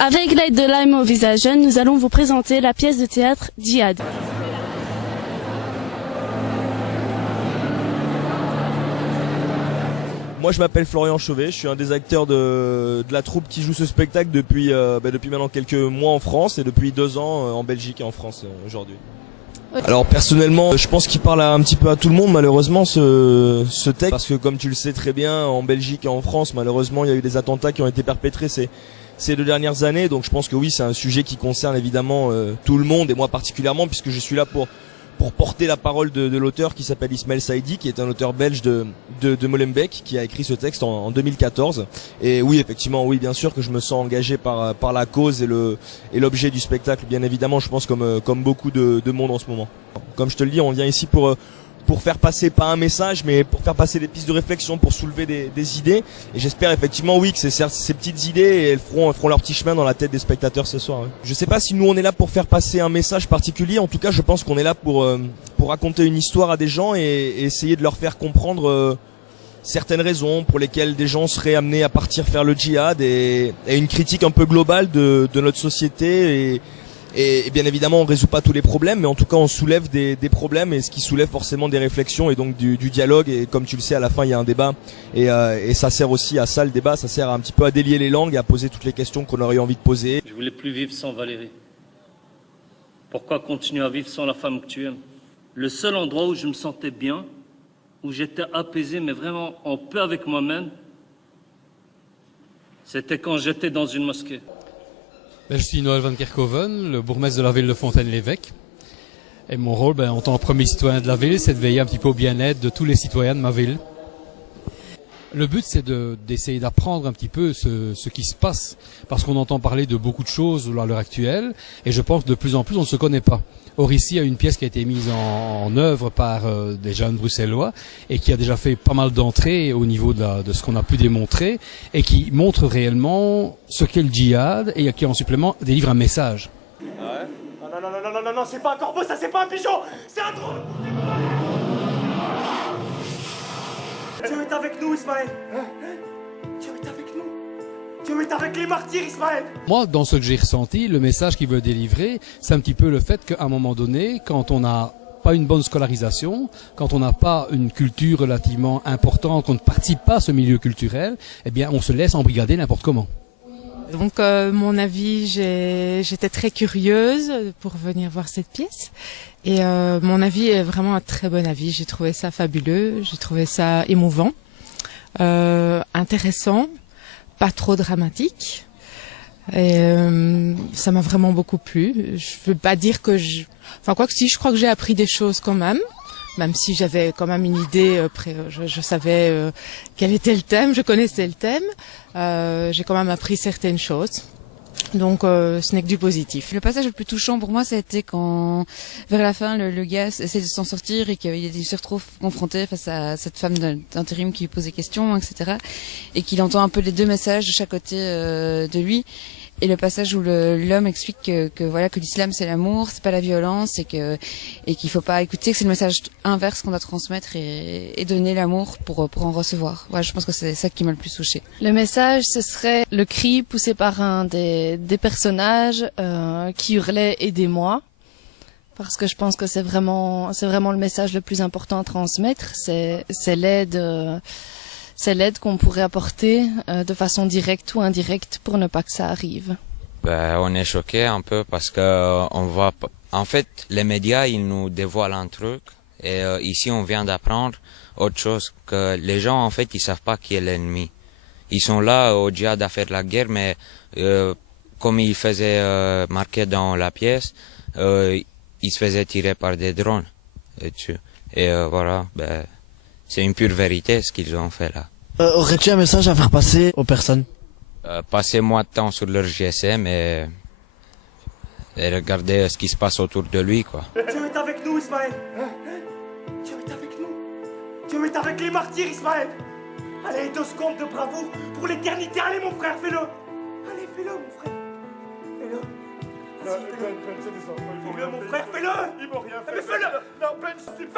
Avec l'aide de l'AMO Visage Jeune, nous allons vous présenter la pièce de théâtre Djihad. Moi je m'appelle Florian Chauvet, je suis un des acteurs de la troupe qui joue ce spectacle depuis maintenant quelques mois en France et depuis 2 ans en Belgique et en France aujourd'hui. Alors personnellement, je pense qu'il parle un petit peu à tout le monde malheureusement ce texte, parce que comme tu le sais très bien, en Belgique et en France malheureusement il y a eu des attentats qui ont été perpétrés ces 2 dernières années, donc je pense que oui c'est un sujet qui concerne évidemment tout le monde et moi particulièrement puisque je suis là pour porter la parole de l'auteur qui s'appelle Ismaël Saïdi, qui est un auteur belge de Molenbeek, qui a écrit ce texte en 2014. Et oui, effectivement, oui, bien sûr que je me sens engagé par la cause et l'objet du spectacle, bien évidemment, je pense comme beaucoup de monde en ce moment. Comme je te le dis, on vient ici pour faire passer pas un message, mais pour faire passer des pistes de réflexion, pour soulever des idées. Et j'espère effectivement, oui, que ces petites idées, elles feront leur petit chemin dans la tête des spectateurs ce soir. Oui. Je sais pas si nous on est là pour faire passer un message particulier. En tout cas, je pense qu'on est là pour raconter une histoire à des gens et essayer de leur faire comprendre certaines raisons pour lesquelles des gens seraient amenés à partir faire le djihad et une critique un peu globale de notre société et bien évidemment on résout pas tous les problèmes, mais en tout cas on soulève des problèmes, et ce qui soulève forcément des réflexions et donc du dialogue, et comme tu le sais à la fin il y a un débat et ça sert aussi à ça, le débat, ça sert un petit peu à délier les langues et à poser toutes les questions qu'on aurait envie de poser. Je voulais plus vivre sans Valérie. Pourquoi continuer à vivre sans la femme que tu aimes? Le seul endroit où je me sentais bien, où j'étais apaisé mais vraiment en paix avec moi-même, c'était quand j'étais dans une mosquée. Je suis Noël van Kerkhoven, le bourgmestre de la ville de Fontaine-l'Évêque. Et mon rôle, en tant que premier citoyen de la ville, c'est de veiller un petit peu au bien-être de tous les citoyens de ma ville. Le but, c'est d'essayer d'apprendre un petit peu ce qui se passe, parce qu'on entend parler de beaucoup de choses à l'heure actuelle, et je pense que de plus en plus, on ne se connaît pas. Or ici, il y a une pièce qui a été mise en œuvre par des jeunes bruxellois et qui a déjà fait pas mal d'entrées au niveau de ce qu'on a pu démontrer, et qui montre réellement ce qu'est le djihad et qui en supplément délivre un message. Ah ouais? Non, c'est pas un corbeau, ça c'est pas un pigeon, c'est un drone. Dieu est avec nous, Ismaël. Dieu est avec nous. Dieu est avec les martyrs, Ismaël. Moi, dans ce que j'ai ressenti, le message qu'il veut délivrer, c'est un petit peu le fait qu'à un moment donné, quand on n'a pas une bonne scolarisation, quand on n'a pas une culture relativement importante, qu'on ne participe pas à ce milieu culturel, eh bien, on se laisse embrigader n'importe comment. Donc, mon avis, j'étais très curieuse pour venir voir cette pièce. Et mon avis est vraiment un très bon avis. J'ai trouvé ça fabuleux, j'ai trouvé ça émouvant, intéressant, pas trop dramatique. Et ça m'a vraiment beaucoup plu. Je veux pas dire que enfin quoi que si, je crois que j'ai appris des choses quand même si j'avais quand même une idée, je savais quel était le thème, je connaissais le thème. J'ai quand même appris certaines choses. Donc ce n'est que du positif. Le passage le plus touchant pour moi, ça a été quand, vers la fin, le gars essaie de s'en sortir et qu'il se retrouve confronté face à cette femme d'intérim qui lui pose des questions, etc. Et qu'il entend un peu les deux messages de chaque côté de lui. Et le passage où l'homme explique que l'islam c'est l'amour, c'est pas la violence, et qu'il faut pas écouter, que c'est le message inverse qu'on doit transmettre et donner l'amour pour en recevoir. Voilà, je pense que c'est ça qui m'a le plus touchée. Le message, ce serait le cri poussé par un des personnages qui hurlait « Aidez-moi ». Parce que je pense que c'est vraiment le message le plus important à transmettre, c'est l'aide. C'est l'aide qu'on pourrait apporter de façon directe ou indirecte pour ne pas que ça arrive. On est choqué un peu parce que on voit, en fait, les médias ils nous dévoilent un truc et ici on vient d'apprendre autre chose, que les gens en fait ils savent pas qui est l'ennemi. Ils sont là au djihad à faire la guerre, mais comme il faisait marquer dans la pièce, ils se faisaient tirer par des drones dessus. Et voilà, c'est une pure vérité ce qu'ils ont fait là. Aurais-tu un message à faire passer aux personnes? Passez moins de temps sur leur GSM et regardez ce qui se passe autour de lui, quoi. Dieu est avec nous, Ismaël. Dieu est avec nous. Dieu est avec les martyrs, Ismaël. Allez, 2 secondes de bravoure pour l'éternité. Allez, mon frère, fais-le. Allez, fais-le, mon frère. Fais-le. Fais-le, mon frère, fais-le. Il m'a rien fait. Mais fais-le. Non, Ben, fais-le.